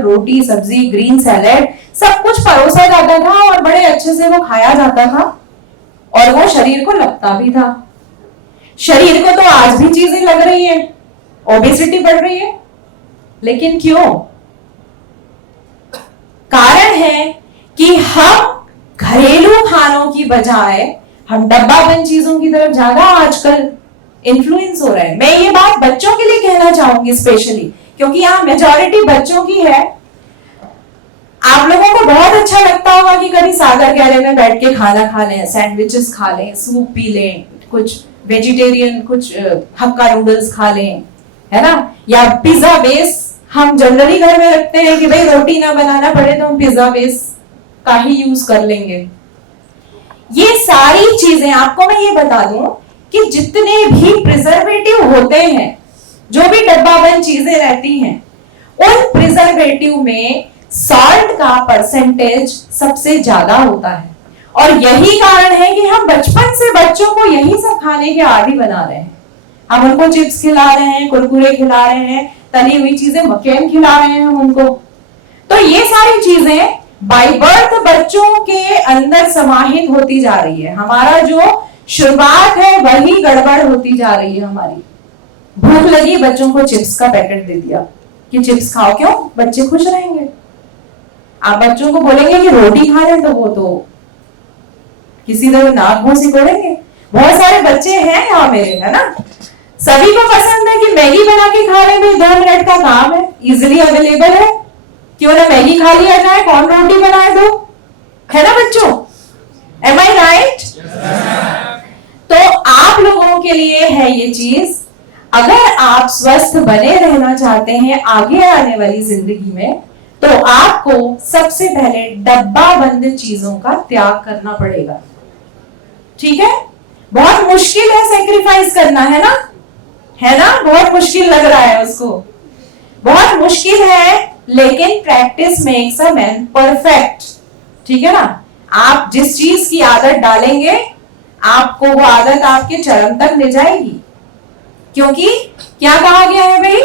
रोटी सब्जी green salad सब कुछ परोसा जाता था और बड़े अच्छे से वो खाया जाता था और वो शरीर को लगता भी था। शरीर को तो आज भी चीजें लग रही है, ओबेसिटी बढ़ रही है, लेकिन क्यों? कारण है कि हम घरेलू खानों की बजाय हम डब्बाबंद चीजों की तरफ ज्यादा आजकल इन्फ्लुएंस हो रहे हैं। मैं ये बात बच्चों के लिए कहना चाहूंगी स्पेशली, क्योंकि यहाँ मेजॉरिटी बच्चों की है। आप लोगों को बहुत अच्छा लगता होगा कि कभी सागर गैलरी में बैठ के खाना खा लें, सैंडविचेस खा लें, सूप पी लें, कुछ वेजिटेरियन कुछ हक्का नूडल्स खा लें, है ना, या पिज्जा बेस हम जनरली घर में रखते हैं कि भाई रोटी ना बनाना पड़े तो हम पिज्जा बेस का ही यूज कर लेंगे। ये सारी चीजें आपको मैं ये बता दूं कि जितने भी प्रिजर्वेटिव होते हैं, जो भी डब्बाबंद चीजें रहती हैं, उन प्रिजर्वेटिव में सॉल्ट का परसेंटेज सबसे ज्यादा होता है और यही कारण है कि हम बचपन से बच्चों को यही सब खाने के आदी बना रहे हैं। हम उनको चिप्स खिला रहे हैं, कुरकुरे खिला रहे हैं, तली हुई चीजें मक्खन खिला रहे हैं हम उनको। तो ये सारी चीजें बाय बर्थ बच्चों के अंदर समाहित होती जा रही है। हमारा जो शुरुआत है वही गड़बड़ होती जा रही है हमारी। भूख लगी, बच्चों को चिप्स का पैकेट दे दिया कि चिप्स खाओ, क्यों? बच्चे खुश रहेंगे। आप बच्चों को बोलेंगे कि रोटी खा रहे तो वो तो किसी तरह नाक मुंह सिकोड़ेंगे। बहुत सारे बच्चे हैं यहाँ मेरे, है ना, सभी को पसंद है कि मैगी बना के खा रहे हैं, 2 मिनट का काम है, इजिली अवेलेबल है, क्यों ना मैगी खा लिया जाए, कौन रोटी बनाए दो, है ना बच्चों? एम आई राइट? तो आप लोगों के लिए है ये चीज। अगर आप स्वस्थ बने रहना चाहते हैं आगे आने वाली जिंदगी में, तो आपको सबसे पहले डब्बा बंद चीजों का त्याग करना पड़ेगा। ठीक है? बहुत मुश्किल है सैक्रिफाइस करना, है ना? है ना? बहुत मुश्किल लग रहा है उसको, बहुत मुश्किल है, लेकिन practice makes a man perfect. ठीक है ना? आप जिस चीज की आदत डालेंगे, आपको वो आदत आपके चरम तक ले जाएगी। क्योंकि क्या कहा गया है भाई?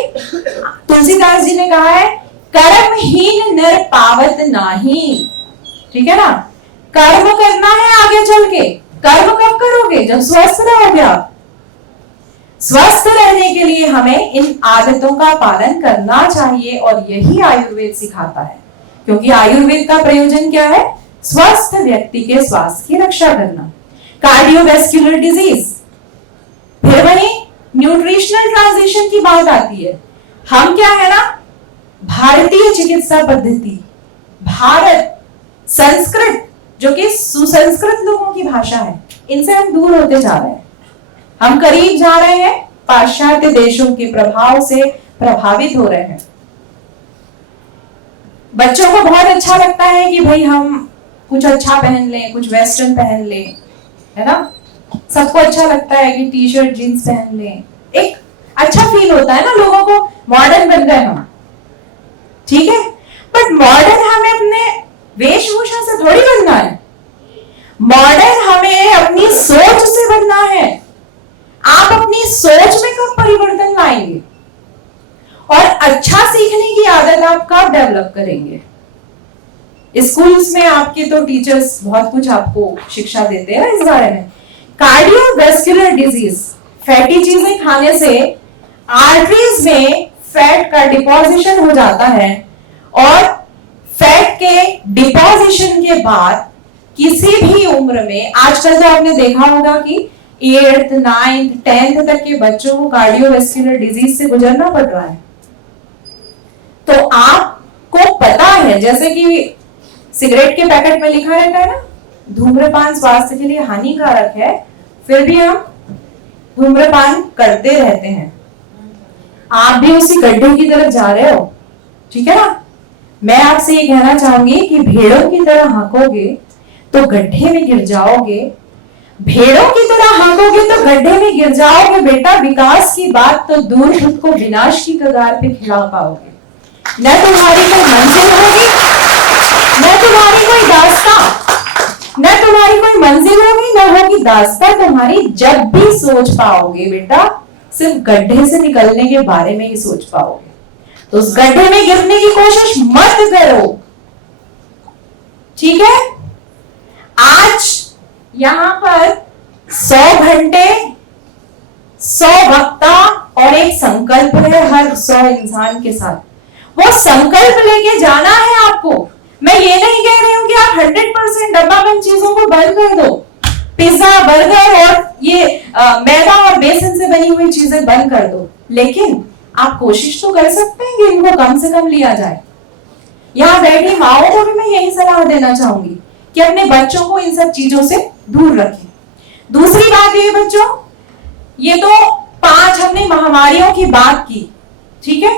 तुलसीदास जी ने कहा है, कर्महीन नर पावत नाही। ठीक है ना? कर्म करना है आगे चल के। कर्म कब करोगे? जब स्वस्थ रहोगे आप। स्वस्थ रहने के लिए हमें इन आदतों का पालन करना चाहिए और यही आयुर्वेद सिखाता है। क्योंकि आयुर्वेद का प्रयोजन क्या है? स्वस्थ व्यक्ति के स्वास्थ्य की रक्षा करना। कार्डियोवैस्कुलर डिजीज, फिर वही न्यूट्रिशनल ट्रांजिशन की बात आती है। हम क्या है ना, भारतीय चिकित्सा पद्धति, भारत, संस्कृत जो कि सुसंस्कृत लोगों की भाषा है, इनसे हम दूर होते जा रहे हैं। हम करीब जा रहे हैं, पाश्चात्य देशों के प्रभाव से प्रभावित हो रहे हैं। बच्चों को बहुत अच्छा लगता है कि भाई हम कुछ अच्छा पहन लें, कुछ वेस्टर्न पहन लें, है ना? सबको अच्छा लगता है कि टी शर्ट जीन्स पहन लें, एक अच्छा फील होता है ना लोगों को, मॉडर्न बन गए हम। ठीक है, बट मॉडर्न हमें अपने वेशभूषा से थोड़ी बनना है। मॉडर्न हमें अपनी सोच से बनना है। आप अपनी सोच में कब परिवर्तन लाएंगे और अच्छा सीखने की आदत आप कब डेवलप करेंगे? स्कूल्स में आपके तो टीचर्स बहुत कुछ आपको शिक्षा देते हैं इस बारे में। कार्डियोवैस्कुलर डिजीज, फैटी चीजें खाने से आर्टरीज में फैट का डिपोजिशन हो जाता है और फैट के डिपोजिशन के बाद किसी भी उम्र में, आजकल तो आपने देखा होगा कि 8th, 9th, 10th तक के बच्चों को कार्डियोवैस्कुलर डिजीज से गुजरना पड़ रहा है। तो आपको पता है, जैसे कि सिगरेट के पैकेट में लिखा रहता है ना, धूम्रपान स्वास्थ्य के लिए हानिकारक है, फिर भी हम धूम्रपान करते रहते हैं। आप भी उसी गड्ढे की तरफ जा रहे हो। ठीक है ना? मैं आपसे ये कहना चाहूंगी कि भेड़ों की तरह हाँकोगे तो गड्ढे में गिर जाओगे। भेड़ों की तरह हाँकोगे तो गड्ढे में गिर जाओगे बेटा। विकास की बात तो दूर, खुद को विनाश की कगार पे खिला पाओगे। न तुम्हारी कोई मंजिल होगी, न तुम्हारी कोई दास्तां, न तुम्हारी कोई मंजिल होगी, न होगी दास्तां तुम्हारी। जब भी सोच पाओगे बेटा, सिर्फ गड्ढे से निकलने के बारे में ही सोच पाओगे। तो उस गड्ढे में गिरने की कोशिश मत करो, ठीक है। आज यहां पर 100 घंटे 100 वक्ता और एक संकल्प है हर 100 इंसान के साथ। वो संकल्प लेके जाना है आपको। मैं ये नहीं कह रही हूं कि आप 100% डब्बाबंद चीजों को बंद कर दो, पिज्जा बर्गर और ये मैदा और बेसन से बनी हुई चीजें बंद कर दो, लेकिन आप कोशिश तो कर सकते हैं कि इनको कम से कम लिया जाए। यहां बैठी माओ को भी मैं यही सलाह देना चाहूंगी कि अपने बच्चों को इन सब चीजों से दूर रखें। दूसरी बात ये बच्चों, ये तो 5 हमने महामारियों की बात की, ठीक है।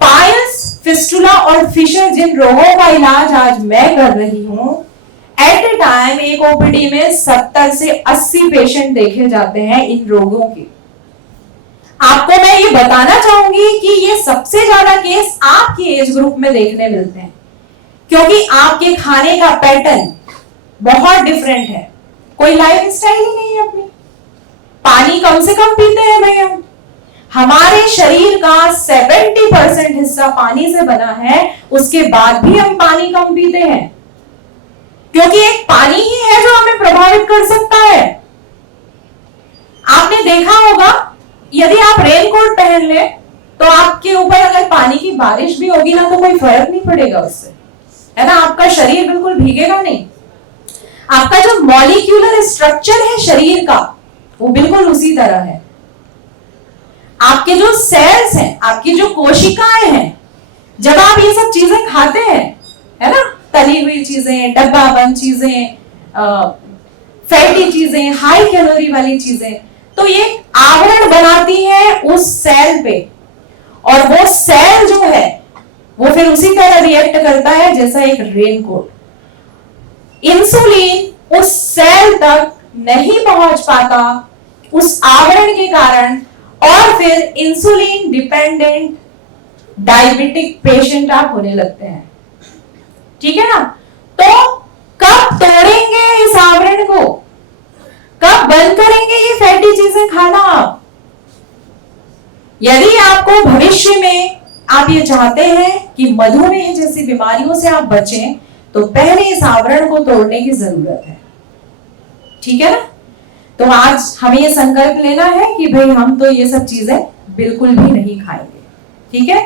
पाइल्स, फिस्टुला और फिशर जिन रोगों का इलाज आज मैं कर रही हूं, एट ए टाइम एक ओपीडी में 70 से 80 पेशेंट देखे जाते हैं इन रोगों के। आपको मैं ये बताना चाहूंगी कि ये सबसे ज्यादा केस आपकी एज ग्रुप में देखने मिलते हैं, क्योंकि आपके खाने का पैटर्न बहुत डिफरेंट है। कोई लाइफ स्टाइल ही नहीं है अपनी। पानी कम से कम पीते हैं भैया। हमारे शरीर का 70% हिस्सा पानी से बना है, उसके बाद भी हम पानी कम पीते हैं, क्योंकि एक पानी ही है जो हमें प्रभावित कर सकता है। आपने देखा होगा, यदि आप रेनकोट पहन ले तो आपके ऊपर अगर पानी की बारिश भी होगी ना तो कोई फर्क नहीं पड़ेगा उससे, है ना। आपका शरीर बिल्कुल भीगेगा नहीं। आपका जो मॉलिक्यूलर स्ट्रक्चर है शरीर का, वो बिल्कुल उसी तरह है। आपके जो सेल्स हैं, आपकी जो कोशिकाएं हैं, जब आप ये सब चीजें खाते हैं, है ना, तली हुई चीजें, डब्बा बंद चीजें, फैटी चीजें, हाई कैलोरी वाली चीजें, तो ये आवरण बनाती है उस सेल पे, और वो सेल जो है वो फिर उसी तरह रिएक्ट करता है जैसा एक रेनकोट। इंसुलिन उस सेल तक नहीं पहुंच पाता उस आवरण के कारण, और फिर इंसुलिन डिपेंडेंट डायबिटिक पेशेंट आप होने लगते हैं, ठीक है ना। तो कब तोड़ेंगे इस आवरण को, कब बंद करेंगे ये फैटी चीजें खाना आप? यदि आपको भविष्य में आप ये चाहते हैं कि मधुमेह जैसी बीमारियों से आप बचें, तो पहले इस आवरण को तोड़ने की जरूरत है, ठीक है ना। तो आज हमें ये संकल्प लेना है कि भाई हम तो ये सब चीजें बिल्कुल भी नहीं खाएंगे, ठीक है।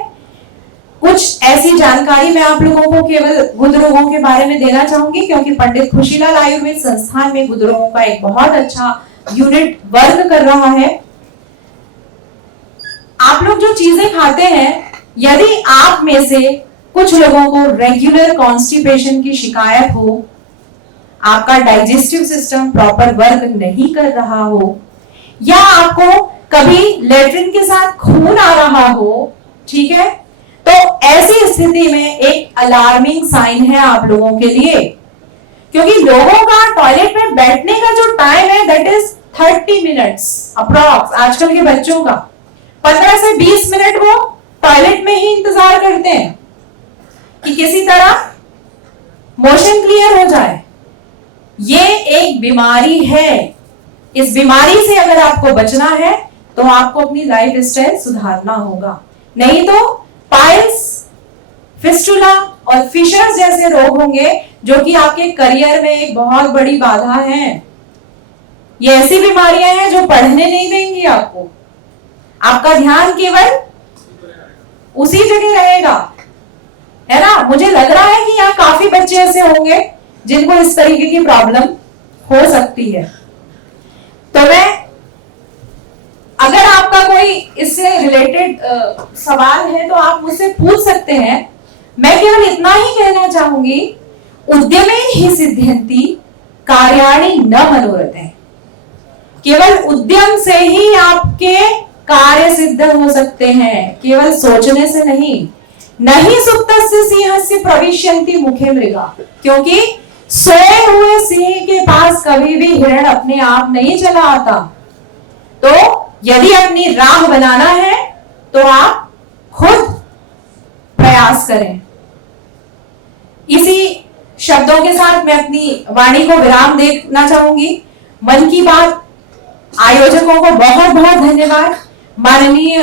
कुछ ऐसी जानकारी मैं आप लोगों को केवल गुद रोगों के बारे में देना चाहूंगी, क्योंकि पंडित खुशीलाल आयुर्वेद संस्थान में गुद रोगों का एक बहुत अच्छा यूनिट वर्क कर रहा है। आप लोग जो चीजें खाते हैं, यदि आप में से कुछ लोगों को रेगुलर कॉन्स्टिपेशन की शिकायत हो, आपका डाइजेस्टिव सिस्टम प्रॉपर वर्क नहीं कर रहा हो, या आपको कभी लेट्रिन के साथ खून आ रहा हो, ठीक है, तो ऐसी स्थिति में एक अलार्मिंग साइन है आप लोगों के लिए, क्योंकि लोगों का टॉयलेट में बैठने का जो टाइम है दैट इज 30 मिनट्स अप्रॉक्स। आजकल के बच्चों का 15 से 20 मिनट वो टॉयलेट में ही इंतजार करते हैं कि किसी तरह मोशन क्लियर हो जाए। ये एक बीमारी है। इस बीमारी से अगर आपको बचना है तो आपको अपनी लाइफ स्टाइल सुधारना होगा, नहीं तो पाइल्स, फिस्टुला और फिशर्स जैसे रोग होंगे जो कि आपके करियर में एक बहुत बड़ी बाधा है। ये ऐसी बीमारियां हैं जो पढ़ने नहीं देंगी आपको, आपका ध्यान केवल उसी जगह रहेगा, है ना। मुझे लग रहा है कि यहाँ काफी बच्चे ऐसे होंगे जिनको इस तरीके की प्रॉब्लम हो सकती है। तो मैं, अगर आपका कोई इससे रिलेटेड सवाल है तो आप मुझसे पूछ सकते हैं। मैं केवल इतना ही कहना चाहूंगी, उद्यमे हि सिद्ध्यन्ति कार्याणि न मनोरथैः। केवल उद्यम से ही आपके कार्य सिद्ध हो सकते हैं, केवल सोचने से नहीं। नहीं सुप्तस्य सिंहस्य प्रविशन्ति मुखे मृगा, क्योंकि सोए हुए सिंह के पास कभी भी हिरण अपने आप नहीं चला आता। तो यदि अपनी राह बनाना है तो आप खुद प्रयास करें। इसी शब्दों के साथ मैं अपनी वाणी को विराम देना चाहूंगी। मन की बात आयोजकों को बहुत बहुत धन्यवाद। माननीय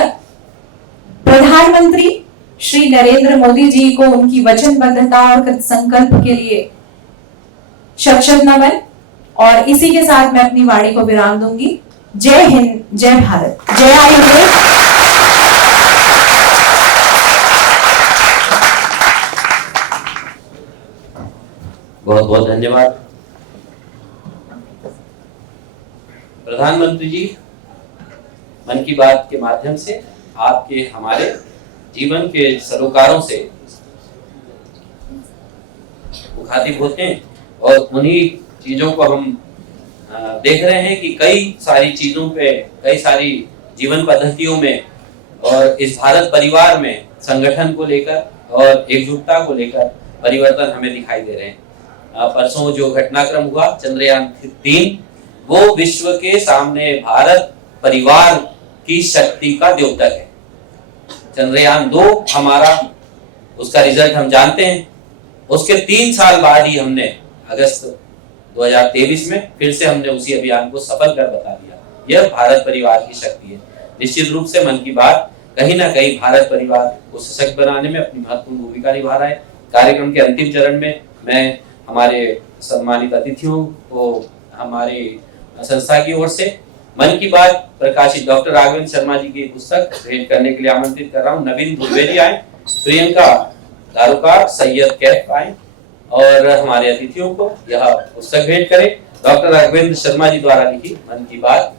प्रधानमंत्री प्रधानमंत्री श्री नरेंद्र मोदी जी को उनकी वचनबद्धता और कृत संकल्प के लिए शत शत नमन। और इसी के साथ मैं अपनी वाणी को विराम दूंगी। जय हिंद, जय भारत, जय आयुर्वेद। बहुत बहुत धन्यवाद प्रधानमंत्री जी। मन की बात के माध्यम से आपके हमारे जीवन के सरोकारों से मुखातिब होते हैं और उन्हीं चीजों को हम देख रहे हैं कि कई सारी चीजों पे, कई सारी जीवन पद्धतियों में और इस भारत परिवार में संगठन को लेकर और एकजुटता को लेकर परिवर्तन हमें दिखाई दे रहे हैं। परसों जो घटनाक्रम हुआ चंद्रयान 3, वो विश्व के सामने भारत परिवार की शक्ति का द्योतक है। चंद्रयान 2 हमारा, उसका रिजल्ट हम जानते हैं। उसके 3 साल बाद ही हमने अगस्त 2023 में फिर से हमने उसी अभियान को सफल कर बता दिया। यह भारत परिवार की शक्ति है। निश्चित रूप से मन की बात कहीं ना कहीं भारत परिवार को सशक्त बनाने में अपनी महत्वपूर्ण भूमिका निभा रहा है। कार्यक्रम के अंतिम चरण में मैं हमारे सम्मानित अतिथियों को हमारी संस्था की ओर से मन की बात प्रकाशित डॉक्टर राघवेंद्र शर्मा जी की पुस्तक भेंट करने के लिए आमंत्रित कर रहा हूँ। नवीन धुर्वे आए, प्रियंका दारुकार, सैयद कैफ आए और हमारे अतिथियों को यह पुस्तक भेंट करें। डॉक्टर राघवेंद्र शर्मा जी द्वारा लिखी मन की बात।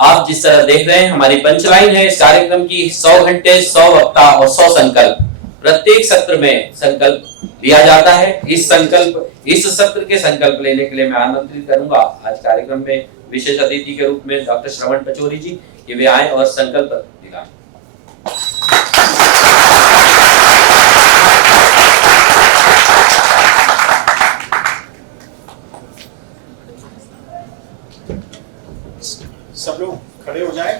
आप जिस तरह देख रहे हैं हमारी पंचलाइन है इस कार्यक्रम की 100 घंटे 100 वक्ता और 100 संकल्प। प्रत्येक सत्र में संकल्प लिया जाता है। इस सत्र के संकल्प लेने के लिए मैं आमंत्रित करूंगा आज कार्यक्रम में विशेष अतिथि के रूप में डॉक्टर श्रवण पचौरी जी कि वे आए और संकल्प दिलाएं। सब लोग खड़े हो जाएं।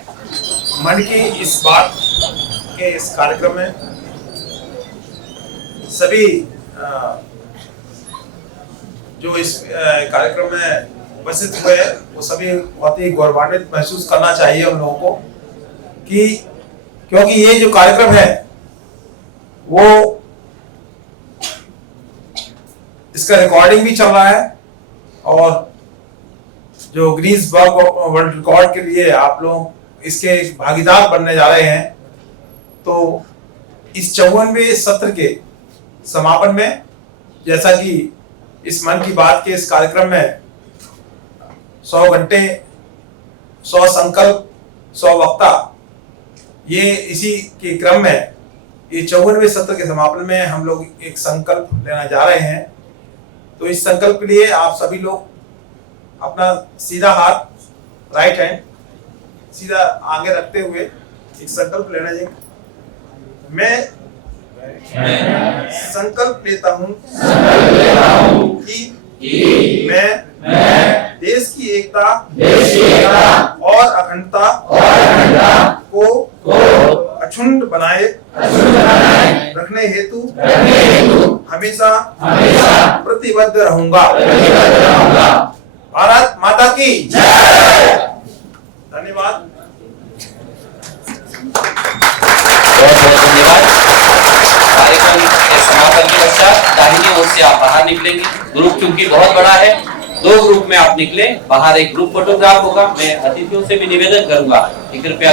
मन की इस बात के इस कार्यक्रम में सभी जो इस कार्यक्रम में उपस्थित हुए हैं वो सभी बहुत ही गौरवान्वित महसूस करना चाहिए हम लोगों को कि क्योंकि ये जो कार्यक्रम है वो इसका रिकॉर्डिंग भी चल रहा है और जो गिनीज वर्ल्ड रिकॉर्ड के लिए आप लोग इसके भागीदार बनने जा रहे हैं। तो इस 54वें सत्र के समापन में जैसा कि इस मन की बात के इस कार्यक्रम में 100 घंटे 100 संकल्प 100 वक्ता, ये इसी के क्रम में ये 54वें सत्र के समापन में हम लोग एक संकल्प लेना जा रहे हैं। तो इस संकल्प के लिए आप सभी लोग अपना सीधा हाथ राइट हैंड सीधा आगे रखते हुए एक संकल्प लेना चाहिए। मैं संकल्प लेता हूँ कि मैं देश की एकता और अखंडता को अक्षुण्ण बनाए रखने हेतु हमेशा प्रतिबद्ध रहूंगा। भारत माता की जय। धन्यवाद। बहुत बहुत धन्यवाद। कार्यक्रम के समापन के पश्चात दाहिनी ओर से आप बाहर निकलेंगे। ग्रुप क्योंकि बहुत बड़ा है, 2 ग्रुप में आप निकले। बाहर एक ग्रुप फोटोग्राफ होगा। मैं अतिथियों से भी निवेदन करूंगा कि कृपया